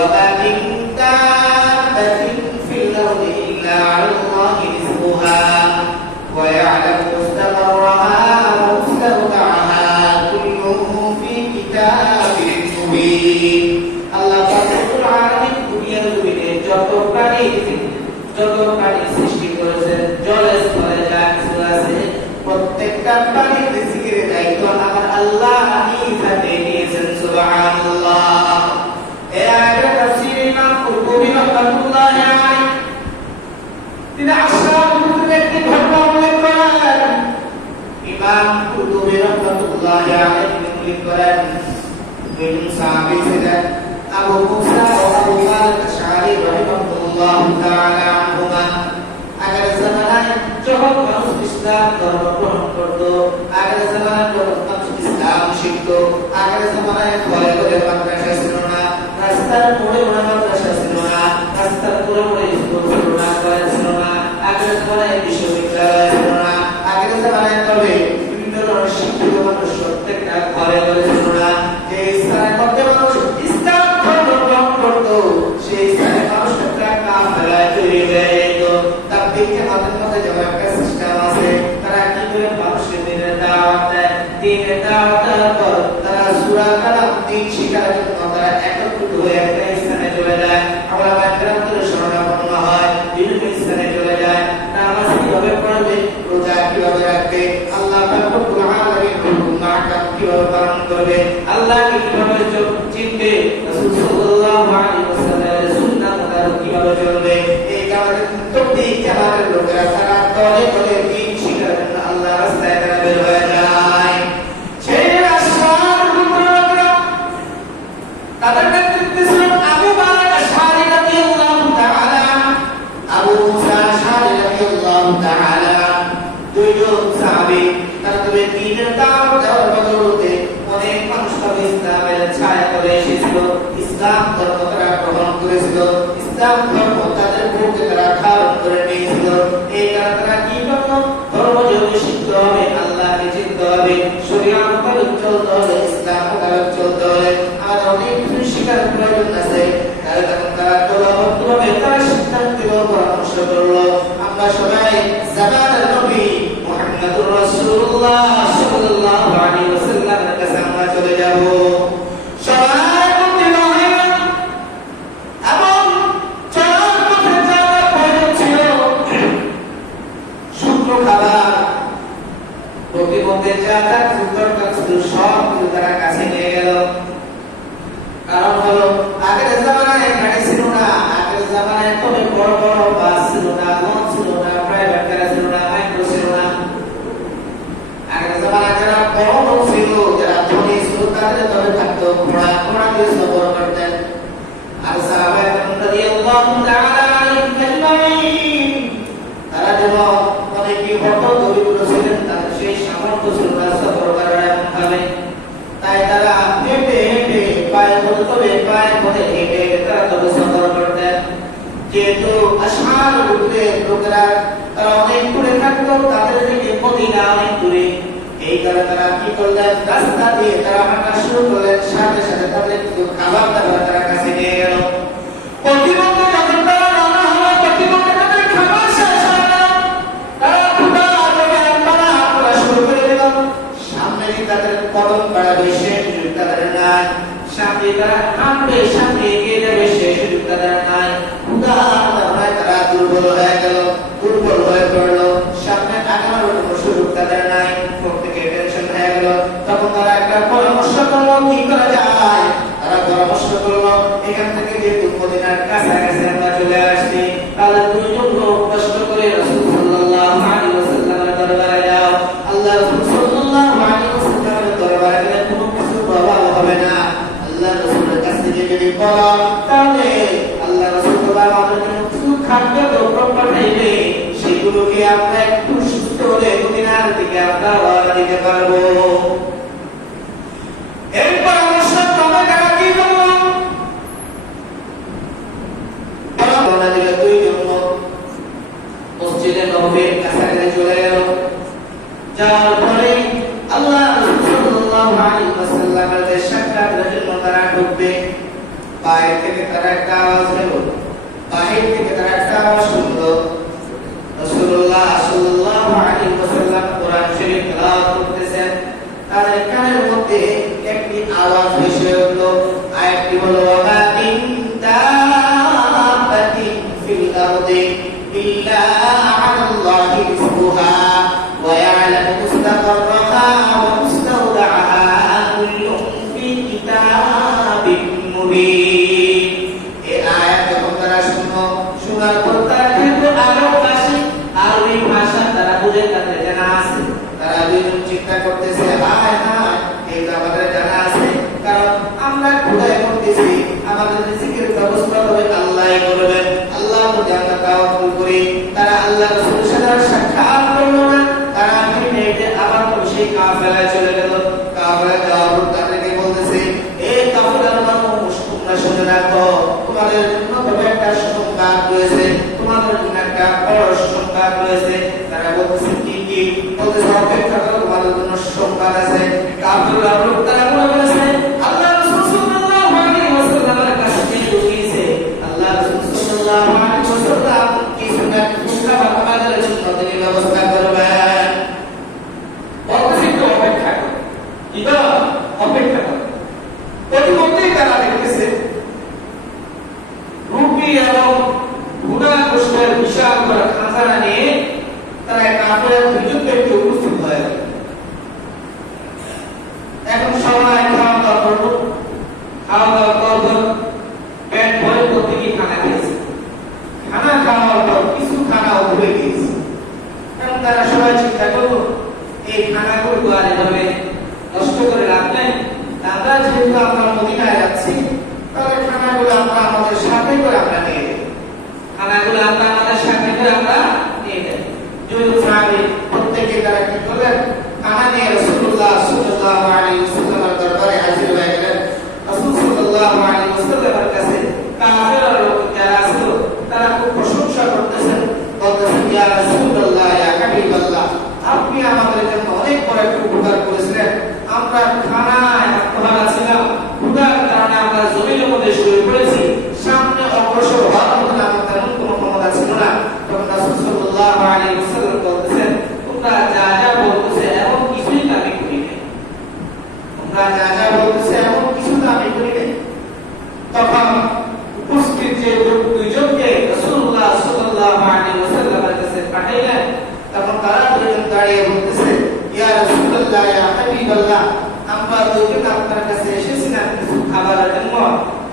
وما من دابة في الأرض إلا على الله رزقها ويعلم مستقرها ومستودعها كل في كتاب مبين الله رب العالمين দুনিয়ার জমিনে যত প্রাণী সৃষ্টি করেছেন জলে স্থলে যা কিছু আছে প্রত্যেকটা প্রাণীর রিজিকের দায়িত্ব আমার আল্লাহ নিজে নিয়েছেন সুবহানাল্লাহ। এই আয়াতের তাফসীর ইমাম কুরতুবী রাহমাতুল্লাহি আলাইহি তিনি আসহাবুল কুতুবের একটি ঘটনা উল্লেখ করেন। ইমাম কুরতুবী রাহমাতুল্লাহি আলাইহি উল্লেখ করেন দুই সাহাবী ছিলেন আবু মুসা ও আবু মালিক আশআরী রাহিমাহুল্লাহ তাআলা আনহুমা। আগের জামানায় যখন মানুষ ইসলাম ধর্ম গ্রহণ করত, আগের জামানায় যখন মানুষ ইসলাম শিখত, আগের জামানায় ঘরে ঘরে মাদ্রাসা ছিল না, রাস্তার মোড়ে মোড়ে মাদ্রাসা ছিল না, রাস্তার মোড়ে মোড়ে স্কুল ছিল না, কলেজ ছিল না, আগের জামানায় বিশ্ববিদ্যালয় ছিল না, আগের জামানায় তবে বিভিন্ন ধরনের শিক্ষিত মানুষ প্রত্যেকটা ঘরে ঘরে ছিল না। যে স্থানের মধ্যে মানুষ ইসলাম ধর্ম গ্রহণ করত সেই স্থানে মানুষ একটা কাফেলা তৈরি হয়ে যেত। তাবলীগের মধ্যে যেমন একটা সিস্টেম আছে, তারা কি করে মানুষকে দিনের দাওয়াত দেয়, দিনের দাওয়াত দেওয়ার পর তারা সূরা কালাম দিন শিখার জন্য তারা একত্রিত হয়ে একটা স্থানে চলে যায়। আমরা বাইরে শরণাপন্ন হয়, বিভিন্ন স্থানে চলে যায়। নামাজ কিভাবে পড়বে, রোজা কিভাবে রাখবে, আল্লাহ পাক রব্বুল আলামিন হুকুম মাহকাম কিভাবে পালন করবে, আল্লাহকে কিভাবে চিনবে, রাসূল সাল্লাল্লাহু আলাইহি ওয়াসাল্লামের সুন্নাহ মোতাবেক কিভাবে চলবে, এই কারণে তৌহিদ জামাতের লোকেরা তারা দলে দলে দিন শিখার জন্য আল্লাহর রাস্তায় তারা বের হয়ে যায়। সেই আসহাবুল কুতুব তাদের নেতৃত্বে ছিলেন আবু মালিক আশআরী রাদিয়াল্লাহু তাআলা, আবু মুসা আশআরী রাদিয়াল্লাহু তাআলা। দুইজন সাহাবী তারা তবে দ্বীনের দাওয়াত দেওয়ার বদৌলতে অনেক মানুষ তবে ইসলামের ছায়া তলে এসেছিল, ইসলাম ধর্ম তারা গ্রহণ করেছিল, ইসলাম ধর্ম তাদের বুকে তারা ধারণ করে নিয়েছিল। এই কারণে তারা কি করল, ধর্ম যদি শিখতে হবে, আল্লাহকে চিনতে হবে, শরীয়ত মোতাবেক চলতে হবে, ইসলাম মোতাবেক চলতে হবে, আমাদের অনেক কিছু শিখার প্রয়োজন আছে। তাহলে তখন তারা দলবদ্ধভাবে তারা সিদ্ধান্ত নিল, পরামর্শ করলো, আমরা সবাই জামানার নবী মুহাম্মদুর রাসূলুল্লাহ সাল্লাল্লাহু আলাইহি ওয়াসাল্লামের কাছে আমরা চলে যাব। সবাই মুক্তিত হইলাম এবং চলার পথে যাওয়ার প্রয়োজন ছিল শুকনো খাবার, প্রতিমধ্যে যা যা দরকার ছিল সব কিছু তারা কাছে নিয়ে গেল। কারণ হলো আগের জামানায় গাড়ি ছিল না, আগের জামানায় তবে বড় বড় বাস ছিল না, লঞ্চ ছিল না, প্রাইভেট কার ছিল না, মাইক্রো ছিল না। আগের জামানায় যারা বড় লোক ছিল, যারা ধনী ছিল, তাদের তবে থাকতো ঘোড়া দিয়ে সফর করতেন। আর সাহাবায়ে কেরাম রাদিয়াল্লাহু তাআলা আলাইহিম আজমাইন তারা যেমন অনেকে বড় দরিদ্র ছিলেন, তাদের সেই সামর্থ্য ছিল না সফর করার এমন ভাবে, তাই তারা হেঁটে হেঁটে পায়ে পথে হেঁটে তারা তবে সফর করতেন। যেহেতু আসহাবুল কুতুবের লোকেরা তারা অনেক দূরে থাকতো, তাদের থেকে মদিনা অনেক দূরে, এই কারণে তারা কি করলেন, রাস্তা দিয়ে তারা হাঁটা শুরু করলেন, সাথে সাথে তাদের কিছু খাবার দাবার তারা কাছে নিয়ে গেল। প্রতিমধ্যে যখন তারা রান্না হলো, প্রতিমধ্যে তাদের খাবার শেষ হয়ে গেল, তারা ক্ষুধা করা শুরু করে দিল। সামনে তাদের কদম বাড়াবে সে সুযোগ তাদের নাই, সামনে তারা হাঁটবে, সামনে এগিয়ে যাবে সে সুযোগ তাদের নাই। ক্ষুধা তারা দুর্বল হয়ে গেল, দুর্বল হয়ে পড়লো, সামনে আগানোর কোনো সুযোগ তাদের নাই, প্রত্যেকে টেনশন হয়ে গেল। তখন তারা একটা পরামর্শ করলো, কি করা যায়। তারা পরামর্শ করলো, এখান থেকে যেহেতু মদিনার কাছাকাছি আমরা চলে আসছি, তাহলে দুইজন লোক কষ্ট করে রাসূল সাল্লাল্লাহু আলাইহি ওয়াসাল্লামের দরবারে যাও। আল্লাহ রাসূল সাল্লাল্লাহু আলাইহি ওয়াসাল্লামের দরবারে গেলে কোনো কিছু প্রভাব হবে না। আল্লাহ রাসূলের কাছে যদি বলো, তাহলে আল্লাহ রাসূল আমাদের জন্য কিছু খাদ্য দ্রব্য পাঠাইবে, সেগুলোকে আমরা একটু সুস্থ হলে মদিনার দিকে আমরা রওনা দিতে পারবো। এই পরামর্শ ক্রমে তারা কি করলো, রওনা দিল দুইজন লোক মসজিদে নববীর কাছাকাছি চলে গেল। যাওয়ার পরে আল্লাহ রাসূল সাল্লাল্লাহু আলাইহি ওয়াসাল্লামের সাক্ষাতের জন্য তারা ঢুকবে, বাইরে থেকে থেকে তারা একটা আওয়াজ পেল, বাহির থেকে তারা একটা আওয়াজ শুনলো। রাসূলুল্লাহ সাল্লাল্লাহু আলাইহি ওয়াসাল্লাম কোরআন শরীফ তেলাওয়াত করতেছেন, তাদের কানের মধ্যে একটি আওয়াজ ভেসে উঠল। আয়াতটি হলো ওয়া মিন দাব্বাতিন ফিল আরদি ইল্লা আলাল্লাহি রিজকুহা ওয়া ইয়ালামু মুস্তাকাররাহা ওয়া মুস্তাওদাআহা কুল্লুন ফি কিতাবিন মুবিন। এই আয়াত যখন তারা শোনার পর তারা কিন্তু আরবী ভাষা তারা বুঝে, তাদের জানা আছে। তারা দুইজন চিন্তা করতেছে, হায় হায়, এই তো আমাদের জানা আছে, কারণ আমরা খোদাই করতেছি, আমাদের রিজিকের ব্যবস্থা হবে আল্লাহই করবেন, আল্লাহর প্রতি আমরা তাওয়াক্কুল করি। তারা আল্লাহ রাসূলের সাথে সাক্ষাৎ করলো না, তারা মিনিটে আবার সেই কাফেলায় চলে গেল। কাফেলায় যাওয়ার পর তাদেরকে বলতেছে, এই কাফেলার মানুষ, তোমরা শুনে রাখো, তোমাদের জন্য তবে একটা সংবাদ রয়েছে, তোমাদের জন্য একটা বড় সংবাদ রয়েছে। তারা বলতেছে কি কি? বলতেছে অপেক্ষা করো, তোমাদের জন্য সংবাদ আছে। কাফেররা তারা বলেছে আল্লাহ রাসূল সাল্লাল্লাহু আলাইহি ওয়াসাল্লামের কাছে গিয়েছে, আল্লাহ রাসূল সাল্লাল্লাহু আলাইহি ওয়াসাল্লাম কিছু না কিছু খাবার আমাদের জন্য তিনি ব্যবস্থা করবেন। বলতেছে তো অপেক্ষা করো, কি তো অপেক্ষা করো। প্রতিমধ্যেই তারা দেখতেছে রুপি এবং ঘোড়া গোশতের বিশাল বড় খাজানা নিয়ে তারা কাফেরদের দুজন ব্যক্তি উপস্থিত হয়ে গেল। এখন সবাই খাওয়া দাওয়া করলো, খাওয়া দাওয়া করলো, পেট ভরে প্রত্যেকে খানা খেয়েছে। খানা খাওয়ার পর কিছু খানা উঠে গিয়েছে। এখন তারা সবাই চিন্তা করলো, এই খানাগুলো আর এভাবে নষ্ট করে লাভ নেই, আমরা যেহেতু আমরা মদিনায় যাচ্ছি, তাহলে খানাগুলো আমরা আমাদের সাথে করে আমরা নিয়ে যাই, খানাগুলো আমরা আমাদের সাথে করে আমরা নিয়ে যাই। দুজন সাহাবী প্রত্যেকে তারা কি করলেন, খানা নিয়ে রাসূলুল্লাহ সাল্লাল্লাহু আলাইহি ওয়াসাল্লামের দরবারে হাজির হয়ে গেলেন। রাসূল সাল্লাল্লাহু আলাইহি ওয়াসাল্লামের কাছে কাফেররা লোক যারা ছিল তারা খুব প্রশংসা করতেছেন, বলতেছেন ইয়া রাসূলুল্লাহ, ইয়া হাবিবাল্লাহ, আপনি আমাদের জন্য অনেক বড় একটা উপকার করেছিলেন। আমরা খানায় আত্মহারা ছিলাম, ক্ষুধার কারণে আমরা জমির মধ্যে শুয়ে পড়েছি, সামনে অগ্রসর হওয়ার মতো আমাদের তেমন কোনো ক্ষমতা ছিল না। তখন রাসূল সাল্লাল্লাহু আলাইহি ওয়াসাল্লাম বলতেছেন, তোমরা যা যা বলতেছে এমন কিছুই তো আমি করি নাই, তোমরা যা যা বলতেছে এমন কিছু তো আমি করি নাই। তখন উপস্থিত যে দুইজনকে রাসূলুল্লাহ সাল্লাল্লাহু আলাইহি ওয়াসাল্লামের কাছে পাঠাইলেন, তখন তারা দুইজন দাঁড়িয়ে বলতেছে, ইয়া রাসূলুল্লাহ, ইয়া হাবিবাল্লাহ, আমরা দুইজন আপনার কাছে এসেছিলাম কিছু খাবারের জন্য,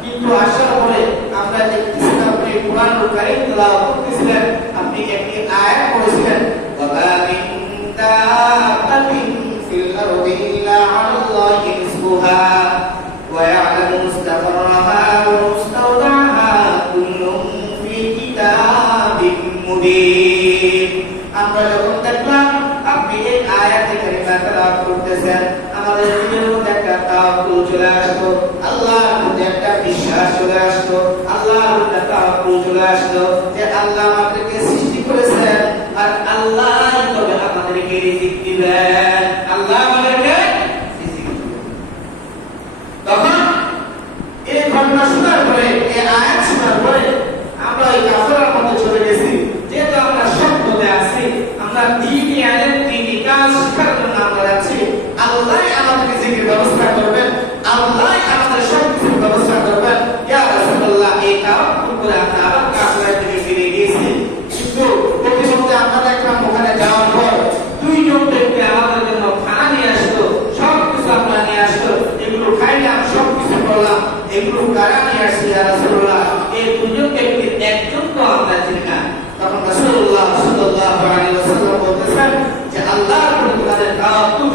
কিন্তু আসার পরে আমরা দেখতেছি আপনি কুরআনুল কারীম তেলাওয়াত করতেছিলেন, আপনি একটি আয়াত পড়েছিলেন, ওয়া মা মিন দাব্বাতিন ফিল আরদি ইল্লা আলাল্লাহি রিজকুহা ওয়া ইয়ালামু মুস্তাকাররাহা ওয়া মুস্তাওদাআহা কুল্লুন ফি কিতাবিন মুবিন। আমরা যখন দেখলাম আপনি এই আয়াতে কারিমা তেলাওয়াত করতেছেন, আমাদের দিলের মধ্যে একটা তাওয়াক্কুল চলে আসলো, আল্লাহর প্রতি একটা বিশ্বাস চলে আসলো, আল্লাহর প্রতি তাওয়াক্কুল চলে আসলো যে আল্লাহ আমাদেরকে সৃষ্টি করেছেন আর আল্লাহই তবে আমাদেরকে রিজিক দিবেন, আল্লাহ আমাদেরকে রিজিক দিবেন। তখন এই ঘটনা শোনার পরে, এই আয়াত শোনার পরে আমরা এই কাফেরদের মধ্যে চলে গেছি, যেহেতু আমরা সত্যতে আছি, আমরা দ্বীনি ইলম দ্বীনি কাজ শিখার জন্য আমরা যাচ্ছি, আল্লাহ আমাদের রিজিকের ব্যবস্থা করবেন, আল্লাহ আমাদের সবকিছুর ব্যবস্থা করবেন। ইয়া রাসূলুল্লাহ, এই তাওয়াক্কুল করে আমরা আবার কাফেলার দিকে ফিরে গিয়েছি। কিন্তু প্রতিমধ্যে আমরা দেখলাম ওখানে যাওয়ার পর দুইজন ব্যক্তি আমাদের জন্য খানা নিয়ে আসলো, সবকিছু আমরা নিয়ে আসলো, এগুলো খাইলাম, সবকিছু করলাম, এগুলো কারা নিয়ে আসছে ইয়া রাসূলুল্লাহ? এই দুজন ব্যক্তির একজন তো আমরা চিনি না। তখন রাসূলুল্লাহ সাল্লাল্লাহু আলাইহি ওয়াসাল্লাম বলতেছেন যে আল্লাহর প্রতি তোমাদের তাওয়াক্কুল